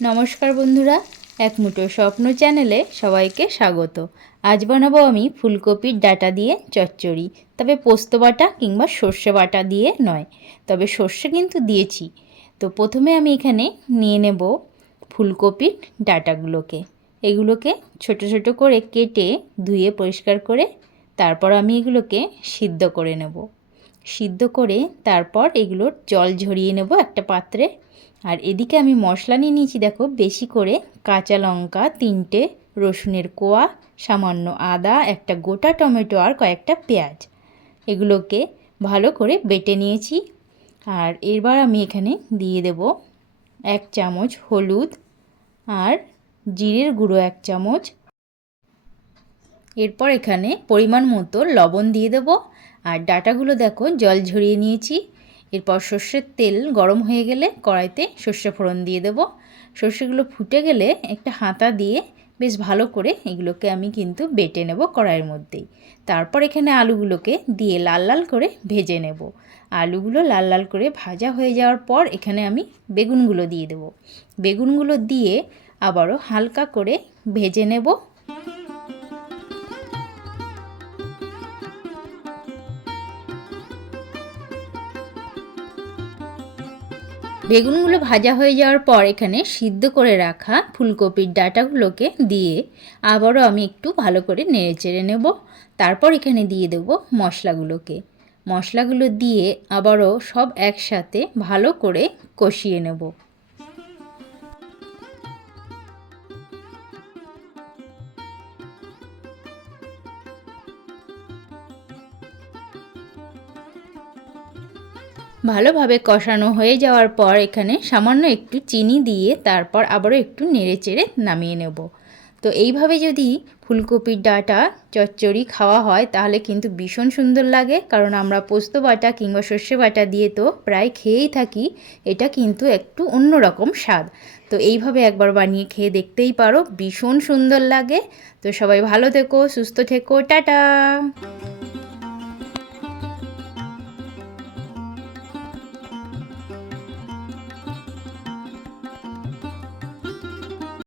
নমস্কার বন্ধুরা, এক মুঠো স্বপ্ন চ্যানেলে সবাইকে স্বাগত। আজ বানাবো আমি ফুলকপির ডাটা দিয়ে চচ্চড়ি, তবে পোস্ত বাটা কিংবা সর্ষে বাটা দিয়ে নয়, তবে সর্ষে কিন্তু দিয়েছি। তো প্রথমে আমি এখানে নিয়ে নেব ফুলকপির ডাটাগুলোকে। এগুলোকে ছোট ছোট করে কেটে ধুয়ে পরিষ্কার করে তারপর আমি এগুলোকে সিদ্ধ করে নেব। সিদ্ধ করে তারপর এগুলোর জল ঝরিয়ে নেব একটা পাত্রে। আর এদিকে আমি মশলা নিয়ে নিয়েছি, দেখো, বেশি করে কাঁচা লঙ্কা, তিনটে রসুনের কোয়া, সামান্য আদা, একটা গোটা টমেটো আর কয়েকটা পেঁয়াজ। এগুলোকে ভালো করে বেটে নিয়েছি। আর এবার আমি এখানে দিয়ে দেব এক চামচ হলুদ আর জিরের গুঁড়ো এক চামচ এরপর এখানে পরিমাণ মতো লবণ দিয়ে দেব। আর ডাটাগুলো দেখো, জল ঝরিয়ে নিয়েছি। এরপর সর্ষের তেল গরম হয়ে গেলে কড়াইতে সর্ষে ফোড়ন দিয়ে দেব। সর্ষেগুলো ফুটে গেলে একটা হাতা দিয়ে বেশ ভালো করে এগুলোকে আমি কিন্তু বেটে নেব কড়াইয়ের মধ্যেই। তারপর এখানে আলুগুলোকে দিয়ে লাল লাল করে ভেজে নেব। আলুগুলো লাল লাল করে ভাজা হয়ে যাওয়ার পর এখানে আমি বেগুনগুলো দিয়ে দেব। বেগুনগুলো দিয়ে আবারও হালকা করে ভেজে নেব। বেগুনগুলো ভাজা হয়ে যাওয়ার পর এখানে সিদ্ধ করে রাখা ফুলকপির ডাটাগুলোকে দিয়ে আবারও আমি একটু ভালো করে নেড়ে চেড়ে নেব। তারপর এখানে দিয়ে দেব মশলাগুলোকে। মশলাগুলো দিয়ে আবারও সব একসাথে ভালো করে কষিয়ে নেব। ভালোভাবে কষানো হয়ে যাওয়ার পর এখানে সামান্য একটু চিনি দিয়ে তারপর আবারও একটু নেড়ে চেড়ে নামিয়ে নেব। তো এইভাবে যদি ফুলকপির ডাটা, চচ্চড়ি খাওয়া হয়, তাহলে কিন্তু ভীষণ সুন্দর লাগে। কারণ আমরা পোস্ত বাটা কিংবা সর্ষে বাটা দিয়ে তো প্রায় খেয়েই থাকি, এটা কিন্তু একটু অন্যরকম স্বাদ। তো এইভাবে একবার বানিয়ে খেয়ে দেখতেই পারো, ভীষণ সুন্দর লাগে। তো সবাই ভালো থেকো, সুস্থ থেকো, টাটা!